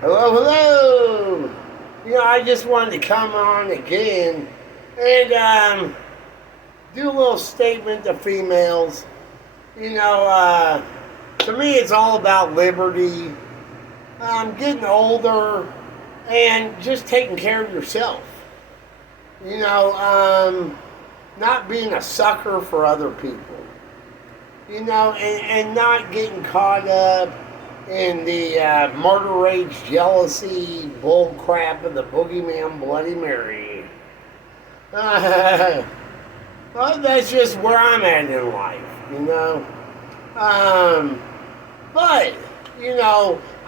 Hello, hello. I just wanted to come on again and do a little statement to females. You know, uh, to me, it's all about liberty. Getting older and just taking care of yourself. You know, not being a sucker for other people. And not getting caught up in the murder rage, jealousy, bull crap of the boogeyman Bloody Mary. Well, that's just where I'm at in life. Um, but,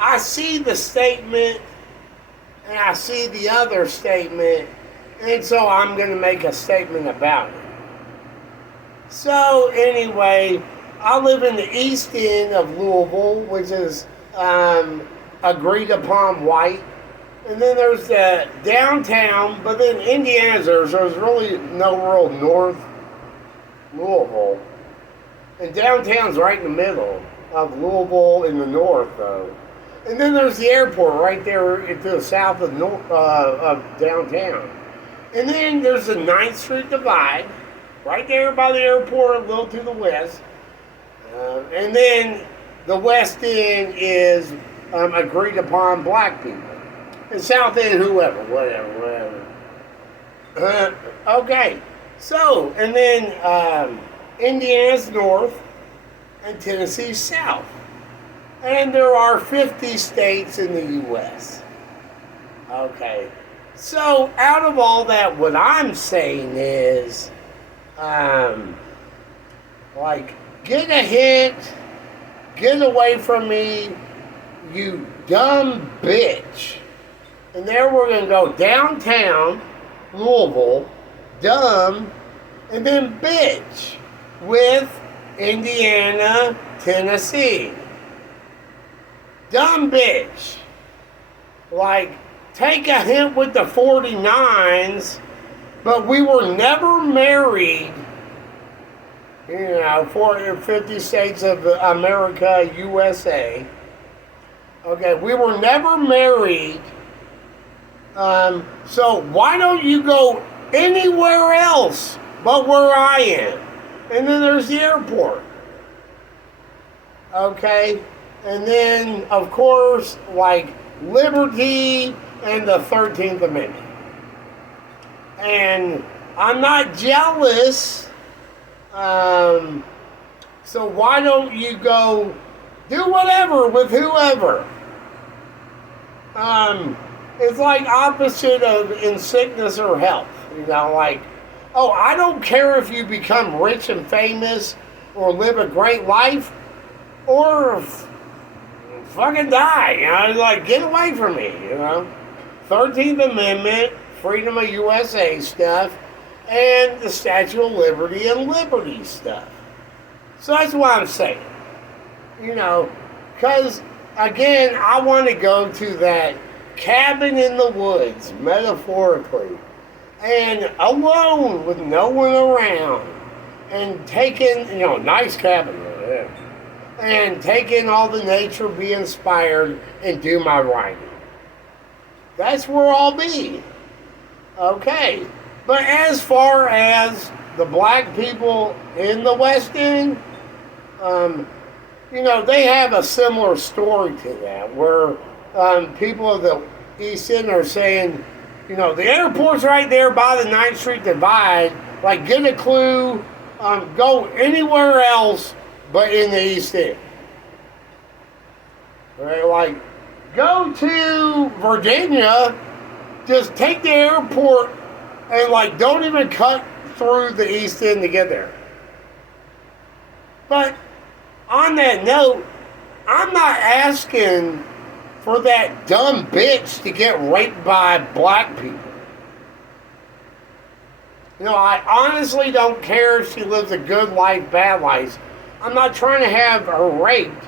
I see the statement and I see the other statement, and so I'm going to make a statement about it. So, anyway, I live in the east end of Louisville, which is agreed upon white. And then there's the downtown, but then Indiana's there's really no real north Louisville. And downtown's right in the middle of Louisville in the north, though. And then there's the airport right there to the south of downtown. And then there's the 9th Street Divide, right there by the airport, a little to the west. And then the west end is agreed upon black people. And south end, whatever. Okay. So, and then Indiana's north and Tennessee's south. And there are 50 states in the U.S. Okay. So, out of all that, what I'm saying is, get a hint, get away from me, you dumb bitch. And there we're going to go downtown, Louisville, dumb, and then bitch with Indiana, Tennessee. Dumb bitch. Take a hint with the 49s, but we were never married. 40 or 50 states of America, USA. Okay, we were never married. So why don't you go anywhere else but where I am? And then there's the airport. Okay? And then, of course, liberty and the 13th Amendment. And I'm not jealous. So why don't you go do whatever with whoever? It's like opposite of in sickness or health. I don't care if you become rich and famous or live a great life or fucking die. Get away from me, 13th Amendment, freedom of USA stuff, and the Statue of Liberty and Liberty stuff. So that's what I'm saying. Because, again, I want to go to that cabin in the woods, metaphorically, and alone with no one around, and taking, nice cabin, and taking all the nature, be inspired, and do my writing. That's where I'll be. Okay. But as far as the black people in the West End, they have a similar story to that, where people of the East End are saying, the airport's right there by the 9th Street Divide, get a clue, go anywhere else but in the East End. Right? Go to Virginia, just take the airport and don't even cut through the East End to get there. But on that note, I'm not asking for that dumb bitch to get raped by black people. I honestly don't care if she lives a good life, bad life. I'm not trying to have her raped.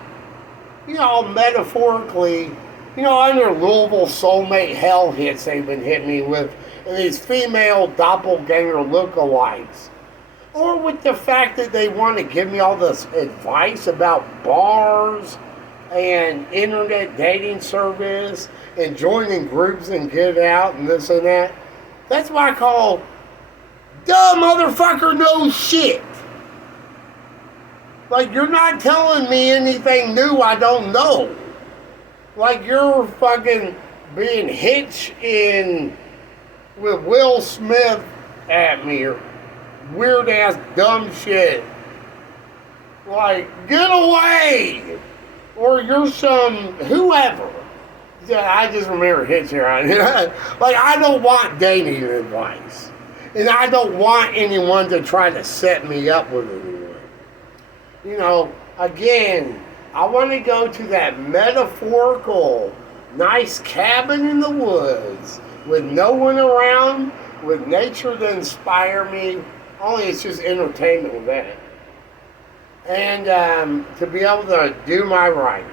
Metaphorically, under Louisville soulmate hell hits they've been hitting me with, and these female doppelganger lookalikes. Or with the fact that they want to give me all this advice about bars and internet dating service and joining groups and get out and this and that. That's what I call dumb motherfucker knows shit. Like, you're not telling me anything new I don't know. Like, you're fucking being hitched in with Will Smith at me or weird ass dumb shit. Like, get away! Or you're some whoever. Yeah, I just remember Hitch here. Like, I don't want dating advice. And I don't want anyone to try to set me up with anyone. You know, again, I want to go to that metaphorical, nice cabin in the woods with no one around, with nature to inspire me. Only it's just entertainment with that. And to be able to do my writing.